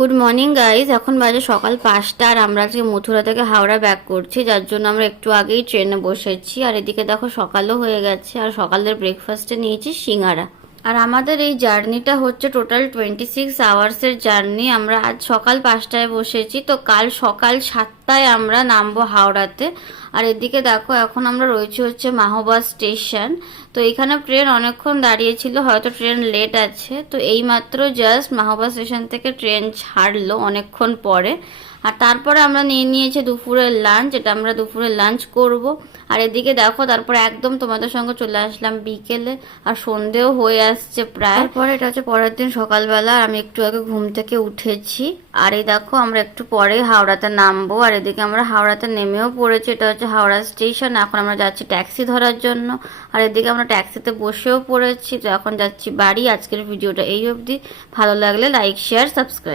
Good morning guys, এখন বাজে সকাল 5টা আর আমরা আজকে মথুরা থেকে হাওড়া ব্যাক করছি, যার জন্য আমরা একটু আগেই ট্রেনে বসেছি। আর এদিকে দেখো সকালও হয়ে গেছে আর সকালের ব্রেকফাস্টে নিয়েছি সিঙ্গারা। আর আমাদের এই জার্নিটা হচ্ছে টোটাল 26 আওয়ার্সের জার্নি। আমরা আজ সকাল 5টায় বসেছি, তো কাল সকাল 7টায় আমরা নামবো হাওড়াতে। আর এদিকে দেখো এখন আমরা রয়েছি হচ্ছে মাহোবা স্টেশন। তো এখানে ট্রেন অনেকক্ষণ দাঁড়িয়েছিল, হয়তো ট্রেন লেট আছে। তো এইমাত্র জাস্ট মাহোবা স্টেশন থেকে ট্রেন ছাড়লো অনেকক্ষণ পরে। আর তারপরে আমরা নিয়েছি দুপুরের লাঞ্চ, এটা আমরা দুপুরের লাঞ্চ করব। আর এদিকে দেখো তারপরে একদম তোমাদের সঙ্গে চলে আসলাম বিকেলে, আর সন্ধেও হয়ে আসছে প্রায়। তারপরে এটা হচ্ছে পরের দিন সকালবেলা, আর আমি একটু আগে ঘুম থেকে উঠেছি। আর এই দেখো আমরা একটু পরে হাওড়াতে নামবো। আর এদিকে আমরা হাওড়াতে নেমেও পড়েছি, এটা হচ্ছে হাওড়া স্টেশন। এখন আমরা যাচ্ছি ট্যাক্সি ধরার জন্য। আর এদিকে আমরা ট্যাক্সিতে বসেও পড়েছি। তো এখন যাচ্ছি বাড়ি। আজকের ভিডিওটা এই অবধি। ভালো লাগলে লাইক, শেয়ার, সাবস্ক্রাইব।